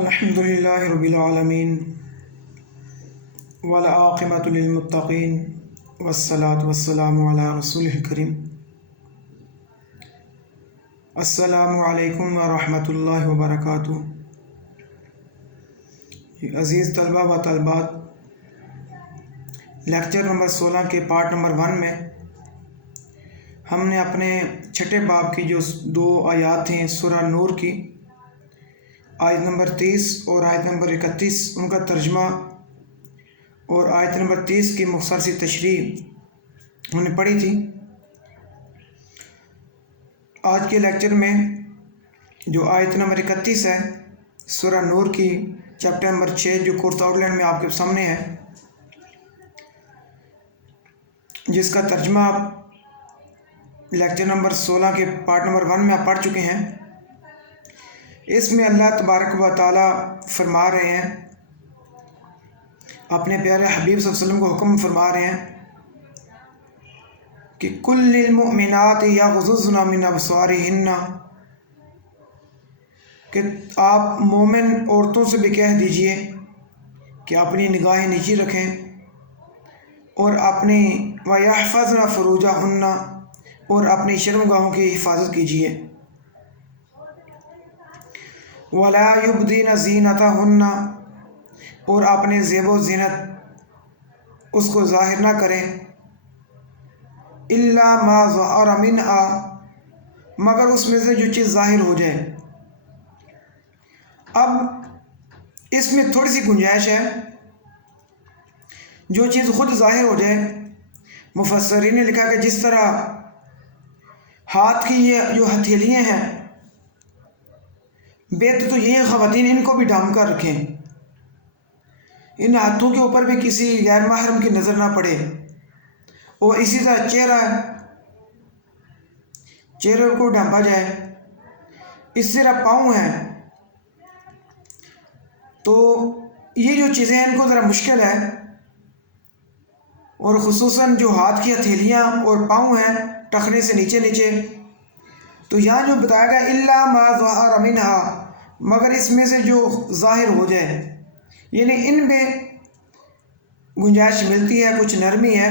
الحمدللہ رب العالمین والعاقبۃ للمتقین والصلاۃ والسلام علی رسول الکریم۔ السلام علیکم ورحمۃ اللہ وبرکاتہ۔ عزیز طلبہ و طالبات، لیکچر نمبر 16 کے پارٹ نمبر 1 میں ہم نے اپنے چھٹے باب کی جو 2 آیات ہیں سورہ نور کی، آیت نمبر 30 اور آیت نمبر 31، ان کا ترجمہ اور آیت نمبر 30 کی مختصر سی تشریح ہم نے پڑھی تھی۔ آج کے لیکچر میں جو آیت نمبر 31 ہے سورہ نور کی، چیپٹر نمبر 6، جو کورس آؤٹ لائن میں آپ کے سامنے ہے، جس کا ترجمہ آپ لیکچر نمبر 16 کے پارٹ نمبر 1 میں آپ پڑھ چکے ہیں۔ اس میں اللہ تبارک و تعالی فرما رہے ہیں، اپنے پیارے حبیب صلی اللہ علیہ وسلم کو حکم فرما رہے ہیں کہ کل للمؤمنات یغضضن من ابصارہن، کہ آپ مومن عورتوں سے بھی کہہ دیجئے کہ اپنی نگاہیں نیچی رکھیں اور اپنی وَيَحْفَظْنَ فُرُوجَهُنَّ، اور اپنی شرمگاہوں کی حفاظت کیجیے۔ وَلَا يُبْدِينَ زِينَتَهُنَّ، اور اپنے زیب و زینت اس کو ظاہر نہ کریں، إِلَّا مَا ظَهَرَ مِنْهَا، مگر اس میں سے جو چیز ظاہر ہو جائے۔ اب اس میں تھوڑی سی گنجائش ہے، جو چیز خود ظاہر ہو جائے، مفسرین نے لکھا کہ جس طرح ہاتھ کی یہ جو ہتھیلیاں ہیں، بہتر تو یہ خواتین ان کو بھی ڈھانپ کر رکھیں، ان ہاتھوں کے اوپر بھی کسی غیر محرم کی نظر نہ پڑے۔ اور اسی طرح چہرے کو ڈھانپا جائے۔ اس طرح پاؤں ہیں، تو یہ جو چیزیں ہیں ان کو ذرا مشکل ہے، اور خصوصاً جو ہاتھ کی ہتھیلیاں اور پاؤں ہیں ٹخنے سے نیچے، تو یہاں جو بتایا گیا الا ما ظہر منہا، مگر اس میں سے جو ظاہر ہو جائے، یعنی ان میں گنجائش ملتی ہے، کچھ نرمی ہے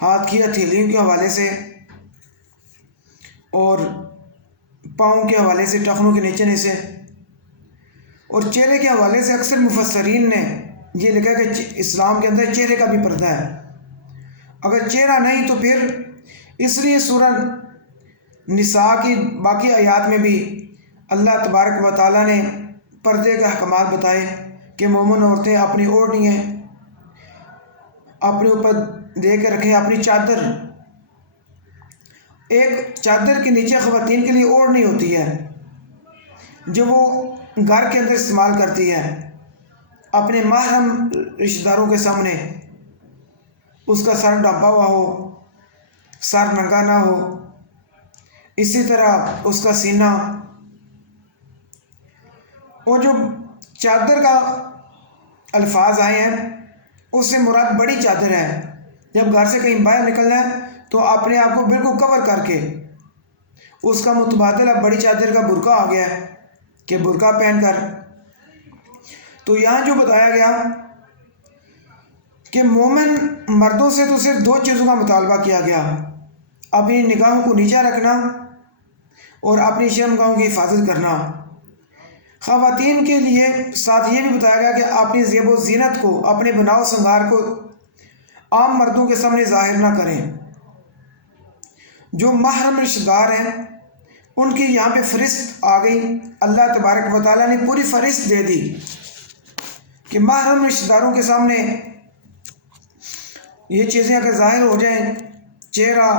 ہاتھ کی ہتھیلیوں کے حوالے سے اور پاؤں کے حوالے سے، ٹخنوں کے نیچے سے، اور چہرے کے حوالے سے اکثر مفسرین نے یہ لکھا کہ اسلام کے اندر چہرے کا بھی پردہ ہے۔ اگر چہرہ نہیں تو پھر اس لیے سورہ نساء کی باقی آیات میں بھی اللہ تبارک و تعالیٰ نے پردے کے احکامات بتائے کہ مومن عورتیں اپنی اوڑھنیاں اپنے اوپر دے کے رکھیں، اپنی چادر، ایک چادر کے نیچے خواتین کے لیے اوڑھنی ہوتی ہے جو وہ گھر کے اندر استعمال کرتی ہے، اپنے محرم رشتہ داروں کے سامنے اس کا سر ڈھانپا ہوا ہو، سر ننگا نہ ہو، اسی طرح اس کا سینہ۔ اور جو چادر کا الفاظ آئے ہیں اس سے مراد بڑی چادر ہے، جب گھر سے کہیں باہر نکلنا ہے تو اپنے آپ کو بالکل کور کر کے، اس کا متبادل اب بڑی چادر کا برقع آ گیا ہے کہ برقع پہن کر۔ تو یہاں جو بتایا گیا کہ مومن مردوں سے تو صرف 2 چیزوں کا مطالبہ کیا گیا، اپنی نگاہوں کو نیچا رکھنا اور اپنی شرمگاہوں کی حفاظت کرنا۔ خواتین کے لیے ساتھ یہ بھی بتایا گیا کہ اپنی زیب و زینت کو، اپنے بناؤ سنگار کو عام مردوں کے سامنے ظاہر نہ کریں۔ جو محرم رشتہ دار ہیں ان کی یہاں پہ فہرست آ گئی، اللہ تبارک و تعالیٰ نے پوری فہرست دے دی کہ محرم رشتہ داروں کے سامنے یہ چیزیں اگر ظاہر ہو جائیں، چہرہ،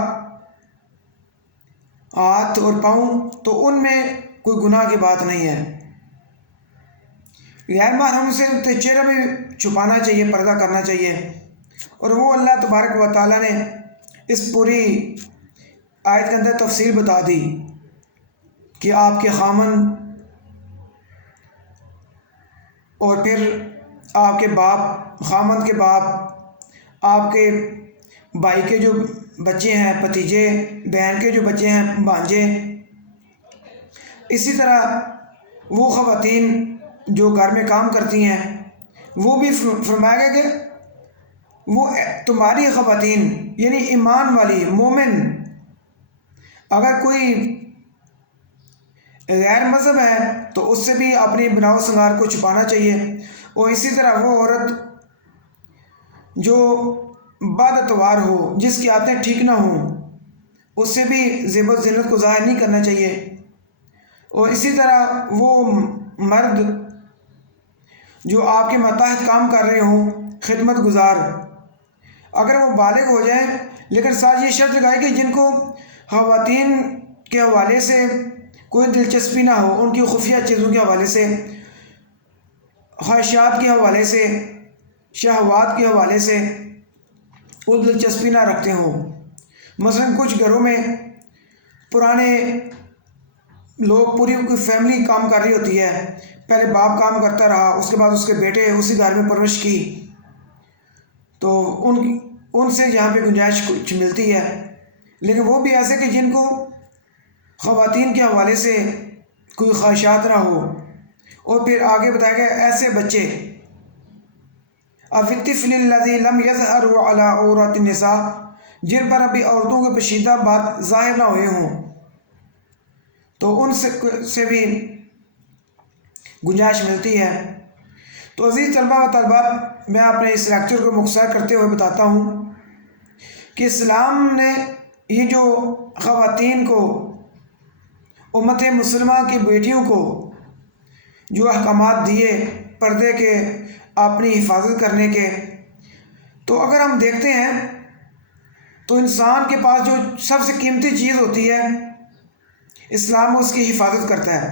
ہاتھ اور پاؤں، تو ان میں کوئی گناہ کی بات نہیں ہے۔ غیر محرم سے چہرہ بھی چھپانا چاہیے، پردہ کرنا چاہیے، اور وہ اللہ تبارک و تعالیٰ نے اس پوری آیت کے اندر تفصیل بتا دی کہ آپ کے خامن اور پھر آپ کے باپ، خامن کے باپ، آپ کے بھائی کے جو بچے ہیں، بھتیجے، بہن کے جو بچے ہیں، بھانجے، اسی طرح وہ خواتین جو گھر میں کام کرتی ہیں وہ بھی فرمایا گیا کہ وہ تمہاری خواتین یعنی ایمان والی مومن، اگر کوئی غیر مذہب ہے تو اس سے بھی اپنی بناء و سنگار کو چھپانا چاہیے، اور اسی طرح وہ عورت جو بد اتوار ہو، جس کی عادتیں ٹھیک نہ ہوں، اس سے بھی زیب و زینت کو ظاہر نہیں کرنا چاہیے، اور اسی طرح وہ مرد جو آپ کے ماتحت کام کر رہے ہوں، خدمت گزار، اگر وہ بالغ ہو جائیں لیکن ساتھ یہ شرط لگائے کہ جن کو خواتین کے حوالے سے کوئی دلچسپی نہ ہو، ان کی خفیہ چیزوں کے حوالے سے، خواہشات کے حوالے سے، شہوات کے حوالے سے وہ دلچسپی نہ رکھتے ہوں۔ مثلا کچھ گھروں میں پرانے لوگ، پوری کوئی فیملی کام کر رہی ہوتی ہے، پہلے باپ کام کرتا رہا، اس کے بعد اس کے بیٹے اسی گھر میں پرورش کی، تو ان سے یہاں پہ گنجائش کچھ ملتی ہے، لیکن وہ بھی ایسے کہ جن کو خواتین کے حوالے سے کوئی خواہشات نہ ہو۔ اور پھر آگے بتایا گیا ایسے بچے فی الطفل الذی لم یظہر علی عورات النساء، جن پر ابھی عورتوں کے پوشیدہ بات ظاہر نہ ہوئے ہوں، تو ان سے بھی گنجائش ملتی ہے۔ تو عزیز طلبہ و طالبات، میں اپنے اس لیکچر کو مختصر کرتے ہوئے بتاتا ہوں کہ اسلام نے یہ جو خواتین کو، امت مسلمہ کی بیٹیوں کو جو احکامات دیے پردے کے، اپنی حفاظت کرنے کے، تو اگر ہم دیکھتے ہیں تو انسان کے پاس جو سب سے قیمتی چیز ہوتی ہے، اسلام اس کی حفاظت کرتا ہے،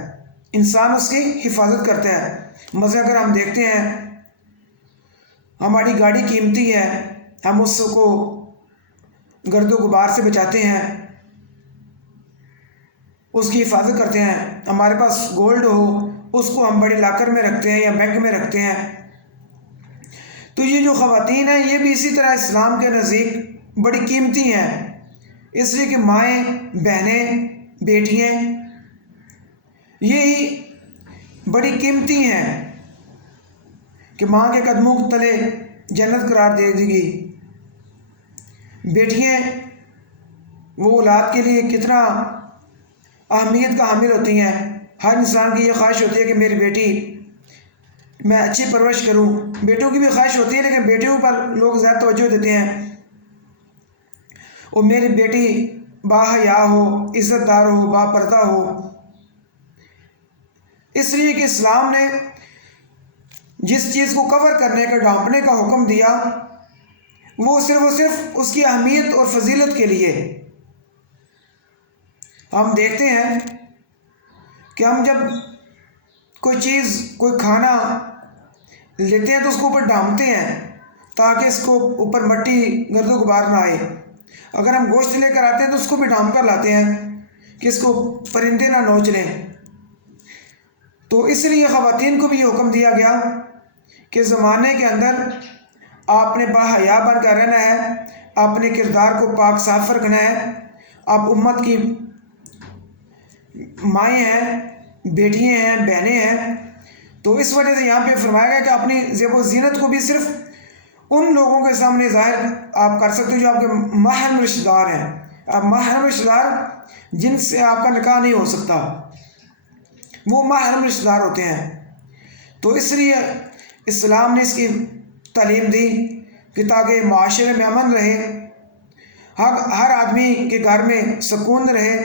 انسان اس کی حفاظت کرتا ہے۔ مثلا اگر ہم دیکھتے ہیں ہماری گاڑی قیمتی ہے، ہم اس کو گرد و غبار سے بچاتے ہیں، اس کی حفاظت کرتے ہیں۔ ہمارے پاس گولڈ ہو، اس کو ہم بڑے لاکر میں رکھتے ہیں یا بینک میں رکھتے ہیں۔ تو یہ جو خواتین ہیں یہ بھی اسی طرح اسلام کے نزدیک بڑی قیمتی ہیں، اس لیے کہ مائیں، بہنیں، بیٹیاں یہی بڑی قیمتی ہیں کہ ماں کے قدموں کے تلے جنت قرار دے دی گئی۔ بیٹیاں وہ اولاد کے لیے کتنا اہمیت کا حامل ہوتی ہیں۔ ہر انسان کی یہ خواہش ہوتی ہے کہ میری بیٹی میں اچھی پرورش کروں۔ بیٹوں کی بھی خواہش ہوتی ہے لیکن بیٹیوں پر لوگ زیادہ توجہ دیتے ہیں، اور میری بیٹی باحیا ہو، عزت دار ہو، با پردہ ہو۔ اس لیے کہ اسلام نے جس چیز کو کور کرنے کا، ڈھانپنے کا حکم دیا، وہ صرف اس کی اہمیت اور فضیلت کے لیے۔ ہم دیکھتے ہیں کہ ہم جب کوئی چیز، کوئی کھانا لیتے ہیں تو اس کو اوپر ڈھانپتے ہیں تاکہ اس کو اوپر مٹی، گرد و غبار نہ آئے۔ اگر ہم گوشت لے کر آتے ہیں تو اس کو بھی ڈھانپ کر لاتے ہیں کہ اس کو پرندے نہ نوچ لیں۔ تو اس لیے خواتین کو بھی یہ حکم دیا گیا کہ زمانے کے اندر آپ نے باحیا بن کر رہنا ہے، اپنے کردار کو پاک صاف رکھنا ہے۔ آپ امت کی مائیں ہیں، بیٹیاں ہیں، بہنیں ہیں، تو اس وجہ سے یہاں پہ فرمایا گیا کہ اپنی زیب و زینت کو بھی صرف ان لوگوں کے سامنے ظاہر آپ کر سکتے ہو جو آپ کے محرم رشتہ دار ہیں۔ اب محرم رشتہ دار جن سے آپ کا نکاح نہیں ہو سکتا، وہ محرم رشتہ دار ہوتے ہیں۔ تو اس لیے اسلام نے اس کی تعلیم دی کہ تاکہ معاشرے میں امن رہے، ہر آدمی کے گھر میں سکون رہے۔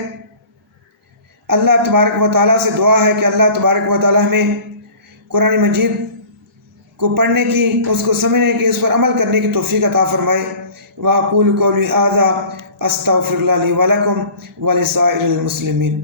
اللہ تبارک و تعالیٰ سے دعا ہے کہ اللہ تبارک و تعالیٰ ہمیں قرآن مجید کو پڑھنے کی، اس کو سمجھنے کی، اس پر عمل کرنے کی توفیق عطا فرمائے۔ وَأَقُولُ قَوْلِي هَٰذَا أَسْتَغْفِرُ اللَّهَ لِي وَلَكُمْ وَلِسَائِرِ الْمُسْلِمِينَ۔